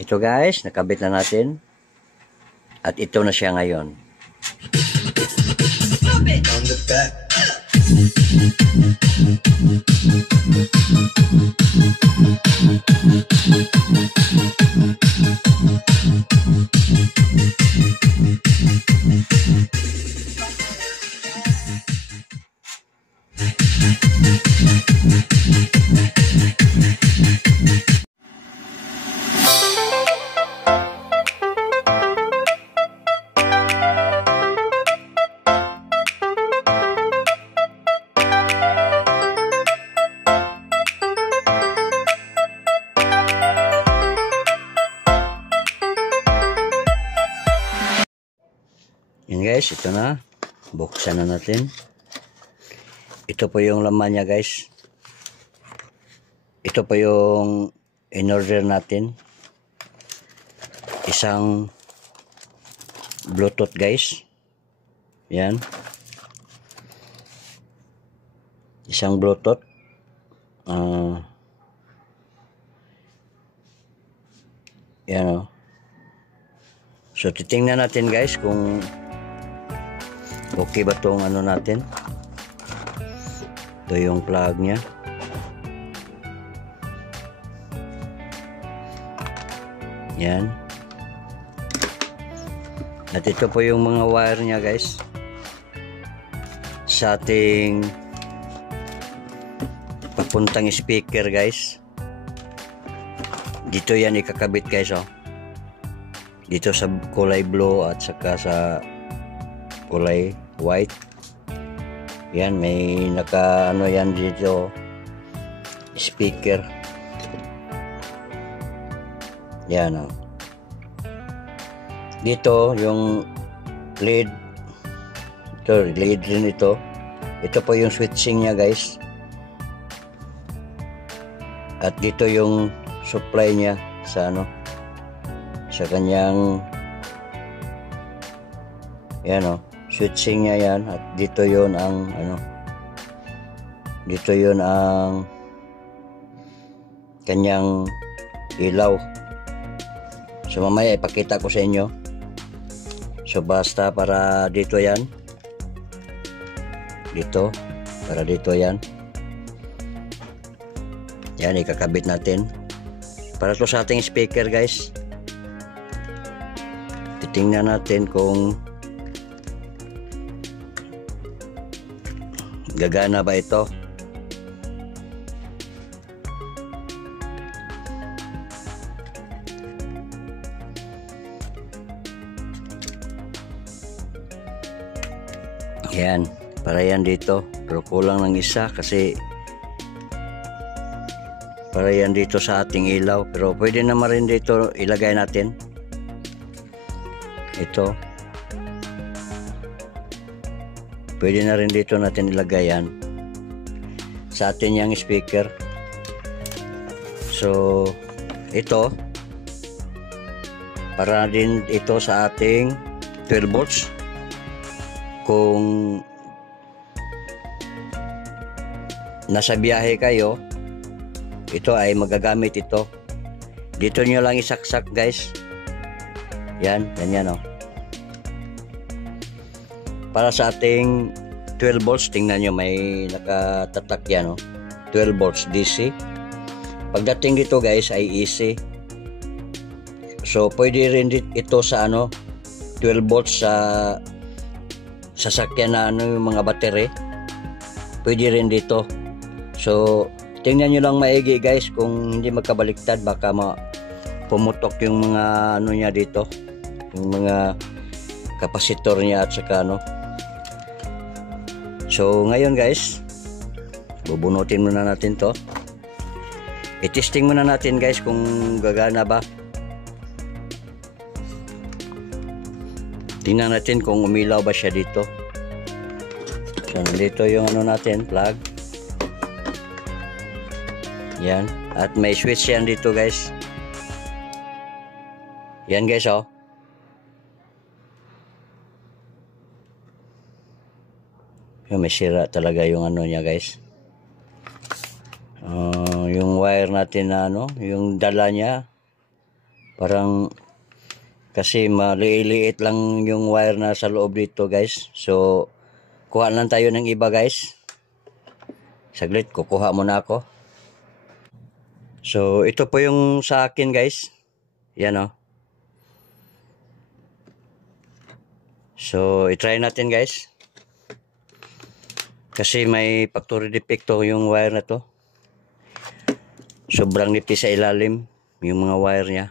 Ito guys, nakabit na natin. At ito na siya ngayon. On the back. Yan guys, ito na. Buksan na natin. Ito po yung laman niya guys. Ito po yung in-order natin. Isang Bluetooth guys. Yan. Isang Bluetooth. Yan o. So titingnan natin guys kung okay ba tong ano natin. Ito yung plug niya. Yan. At ito po yung mga wire niya guys. Sa ating papuntang speaker guys. Dito yan ikakabit guys oh. Dito sa kulay blue at saka sa kulay white. Yan, may naka ano yan dito, speaker. Yan o. Dito yung lead. Ito, lead rin ito. Ito po yung switching niya guys. At dito yung supply niya sa ano, sa kanyang yan o, switching niya yan. At dito yon ang ano, dito yon ang kanyang ilaw. So mamaya ipakita ko sa inyo. So basta para dito yan, dito, para dito yan. Yan, ikakabit natin para to sa ating speaker guys. Titingnan natin kung gagana ba ito. Yan, para yan dito. Pero kulang ng isa kasi para yan dito sa ating ilaw. Pero pwede naman rin dito ilagay natin. Ito. Pwede na rin dito natin ilagay yan sa atin yung speaker. So ito para din ito sa ating 12 volts. Kung nasa biyahe kayo, ito ay magagamit ito. Dito nyo lang isaksak guys. Yan, ganyan o. Para sa ating 12 volts, tingnan nyo may nakatatak yan o. 12 volts DC. Pagdating dito guys ay AC. So pwede rin ito sa ano, 12 volts sa sasakyan na ano, yung mga battery. Pwede rin dito. So tingnan nyo lang maigi guys, kung hindi magkabaliktad baka pumutok yung mga ano niya dito, yung mga kapasitor niya at saka ano. So ngayon guys, bubunutin muna natin to. I-testing muna natin guys kung gagana ba. Tingnan natin kung umilaw ba siya dito. So nandito yung ano natin, plug. Yan. At may switch yan dito guys. Yan guys oh. Yung may sira talaga yung ano niya guys. Yung wire natin na ano, yung dala niya Parang kasi maliliit lang yung wire na sa loob dito guys. So kuha lang tayo ng iba guys. Saglit, kukuha muna ako. So ito po yung sa akin guys. Yan o. So i-try natin guys. Kasi may factory defect to yung wire na to. Sobrang nipis sa ilalim yung mga wire niya.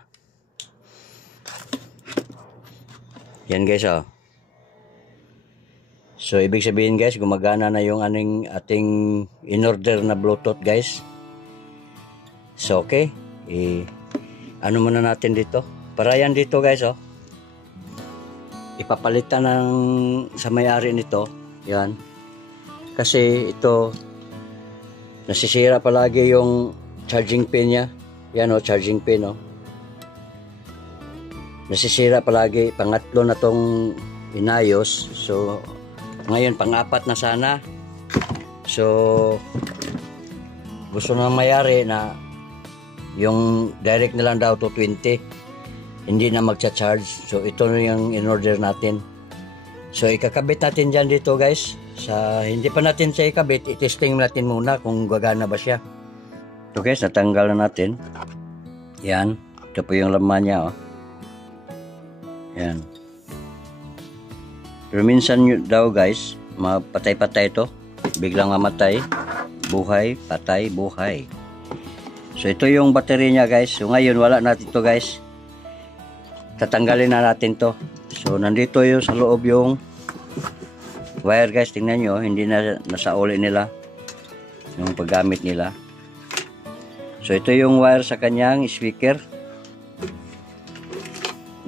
Yan guys oh. So ibig sabihin guys, gumagana na yung ating in-order na Bluetooth guys. So okay, ano muna natin dito. Para yan dito guys oh. Ipapalitan ng sa may-ari nito. Yan. Kasi ito nasisira palagi yung charging pin niya. Yan oh, charging pin oh. Nasisira palagi, pangatlo na tong inayos. So ngayon pang-apat na sana. So gusto nang mayari na yung direct na lang daw to 20, hindi na magcha-charge. So ito na yung in-order natin. So ikakabit natin dyan dito guys. Sa hindi pa natin siya ikabit, i-testing natin muna kung gagana ba siya. So guys, natanggal na natin. Yan, ito po yung laman niya oh. Yan. Pero minsan daw guys, mapatay-patay ito. Biglang mamatay, buhay, patay, buhay. So ito yung battery niya guys. So ngayon wala natin ito guys. Tatanggalin na natin to. So nandito yung sa loob yung wire guys. Tingnan nyo, hindi na nasa uli nila yung paggamit nila. So ito yung wire sa kanyang speaker.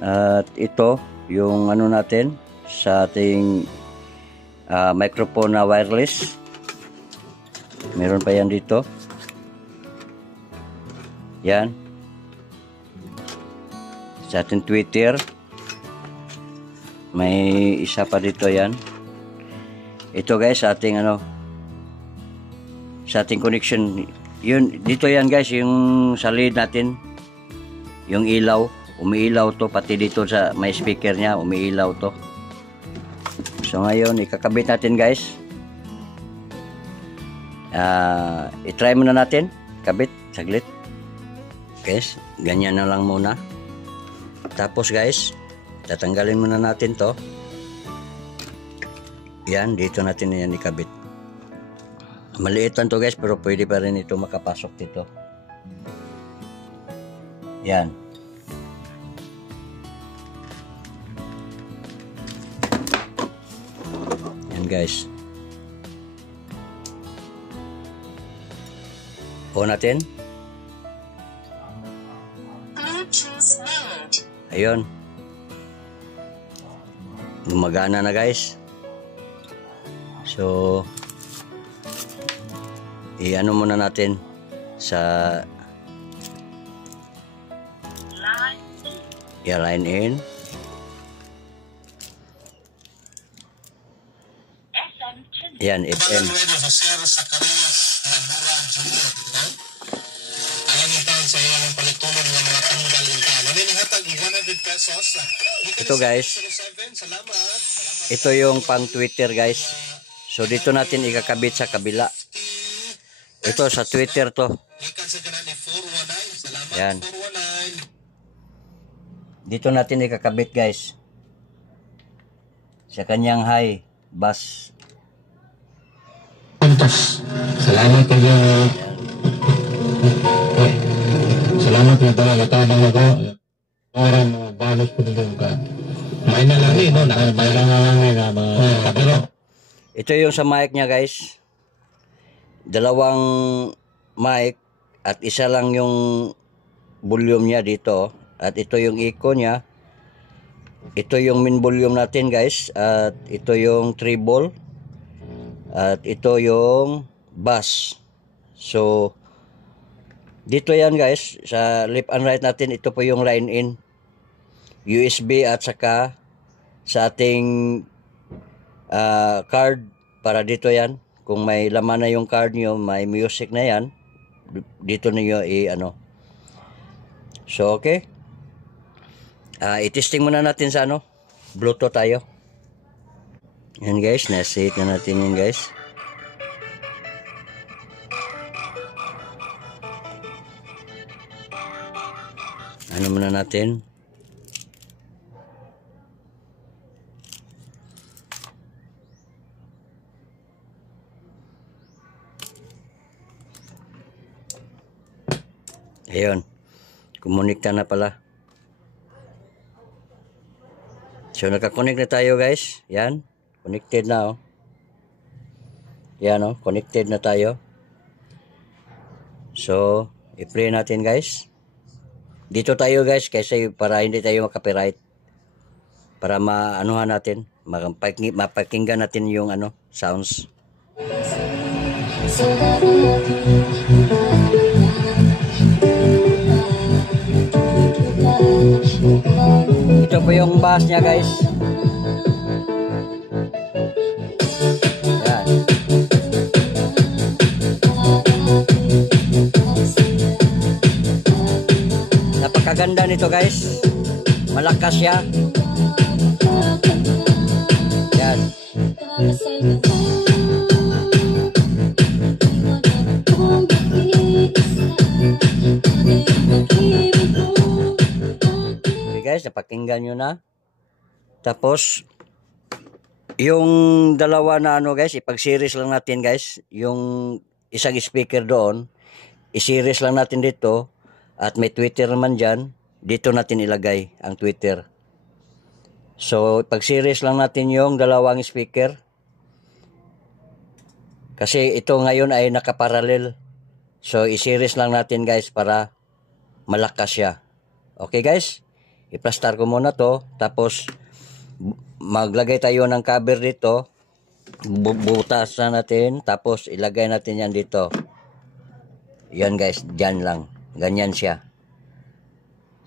At ito yung ano natin sa ating microphone na wireless. Meron pa yan dito. Yan. Sa ating Twitter. May isa pa dito yan. Ito guys sa ating ano, sa ating connection. Yun, dito yan guys yung sa lead natin. Yung ilaw. Umiilaw to, pati dito sa may speaker niya, umiilaw to. So ngayon, ikakabit natin guys. I-try muna natin. Kabit, saglit. Guys, ganyan na lang muna. Tapos guys, tatanggalin muna natin to. Yan, dito natin yan ikabit. Maliit lang to guys, pero pwede pa rin ito makapasok dito. Yan. Guys, on natin. Ayun, gumagana na guys. So i-ano muna natin sa line in. Yan, FM. Ito guys, ito yung pang Twitter guys. So dito natin ikakabit sa kabila. Ito sa Twitter to. Yan. Dito natin ikakabit guys. Sa kanyang high bus. Salamat kayo. Salamat na talaga tanong ako. Orang balos po nung ka. May nalangin no, may nalangin na pero ito yung sa mic niya guys. Dalawang mic at isa lang yung volume niya dito at ito yung echo niya. Ito yung main volume natin guys at ito yung treble. At ito yung bass. So dito yan guys, sa left and right natin, ito po yung line in. USB at saka sa ating card para dito yan. Kung may laman na yung card nyo, may music na yan, dito niyo i-ano. So okay. I-testing muna natin sa ano, Bluetooth tayo. Yan guys, na-set na natin yun guys. Ano muna natin? Ayun, kumunikta na pala. So nakakonect na tayo guys. Yan, connected na oh. Yan oh, connected na tayo. So i-play natin guys. Dito tayo guys kasi para hindi tayo makapiright. Para maanuhan natin, mapakinggan natin yung ano, sounds. Ito po yung bass niya guys. Yan. Napakaganda nito guys. Malakas siya. Yan. Guys, napakinggan nyo na. Tapos yung dalawa na ano guys, ipag-series lang natin guys. Yung isang speaker doon, i-series lang natin dito. At may Twitter naman dyan, dito natin ilagay ang Twitter. So ipag-series lang natin yung dalawang speaker. Kasi ito ngayon ay nakaparallel. So i-series lang natin guys para malakas siya. Okay guys? I-plastar ko muna to, tapos maglagay tayo ng cover dito, butasan natin, tapos ilagay natin yan dito. Yan guys, dyan lang, ganyan siya.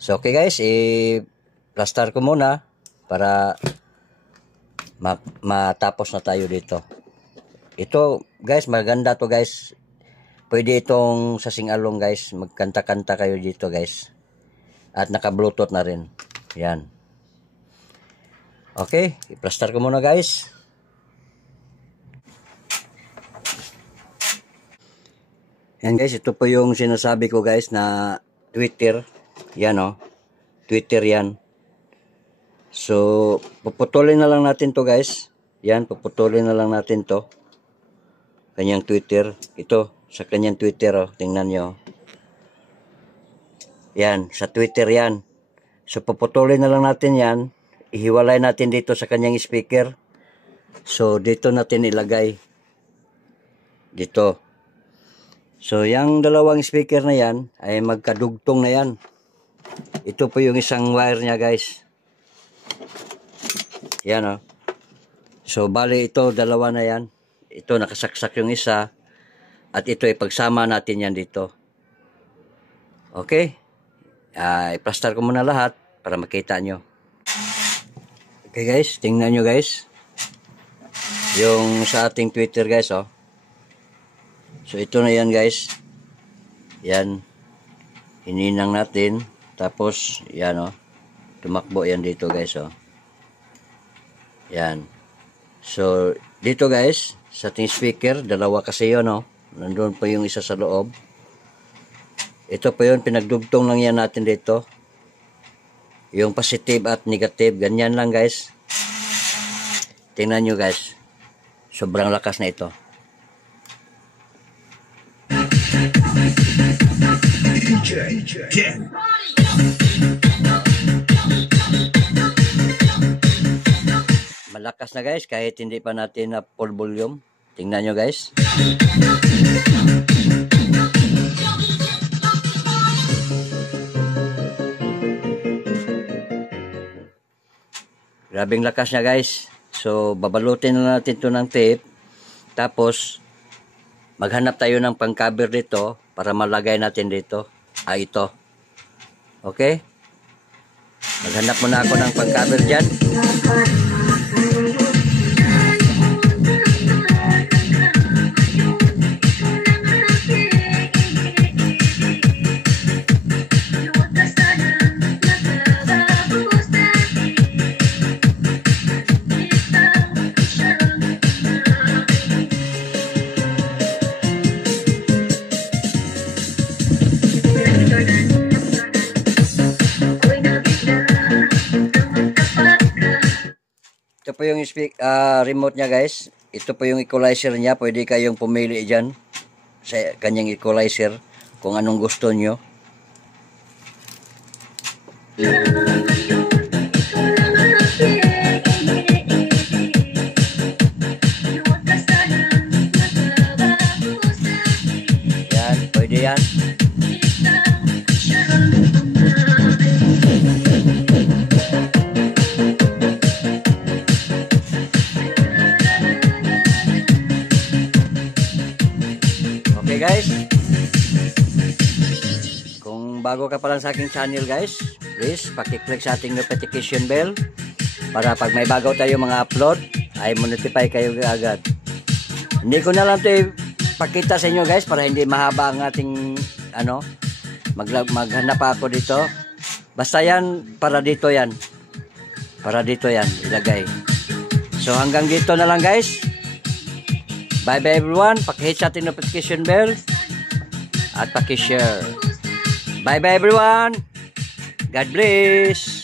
So okay guys, i-plastar ko muna para matapos na tayo dito. Ito guys, maganda to guys. Pwede itong sa sing-along guys, magkanta-kanta kayo dito guys. At naka-bluetooth na rin. Yan. Okay, i-plaster ko muna guys. Yan guys, ito po yung sinasabi ko guys na Twitter. Yan oh. Twitter yan. So, puputulin na lang natin to guys. Yan, puputulin na lang natin to. Kanyang Twitter. Ito, sa kanyang Twitter oh. Tingnan nyo. Yan, sa Twitter yan. So, puputulin na lang natin yan. Ihiwalay natin dito sa kanyang speaker. So, dito natin ilagay. Dito. So, yung dalawang speaker na yan, ay magkadugtong na yan. Ito po yung isang wire niya, guys. Yan, oh. So, bali ito, dalawa na yan. Ito, nakasaksak yung isa. At ito, ipagsama natin yan dito. Okay? I-plaster ko muna lahat para makita nyo. Okay guys, tingnan nyo guys. Yung sa ating Twitter guys oh. So ito na yan guys. Yan. Hininang natin. Tapos yan oh. Tumakbo yan dito guys oh. Yan. So dito guys, sa ating speaker, dalawa kasi yun oh. Nandun pa yung isa sa loob. Ito po yun, pinagdugtong lang yan natin dito. Yung positive at negative, ganyan lang guys. Tingnan nyo guys. Sobrang lakas na ito. Malakas na guys, kahit hindi pa natin na full volume. Tingnan nyo guys. Grabing lakas niya guys. So babalutin na natin ito ng tape. Tapos maghanap tayo ng pang-cover dito para malagay natin dito. Ito. Okay? Maghanap muna ako ng pang-cover dyan. po yung remote niya guys. Ito po yung equalizer niya. Pwede kayong pumili dyan sa kanyang equalizer kung anong gusto nyo. Yan, pwede yan. Okay guys, kung bago ka pa lang sa aking channel guys, please pakiclick sa ating notification bell para pag may bago tayo mga upload ay mo-notify kayo agad. Hindi ko na lang ito ipakita sa inyo guys para hindi mahaba ang ating maghanap ako dito. Basta yan, para dito yan ilagay. So hanggang dito na lang guys. Bye bye everyone. Paki-hit sa ating notification bell at paki-share. Bye bye everyone. God bless.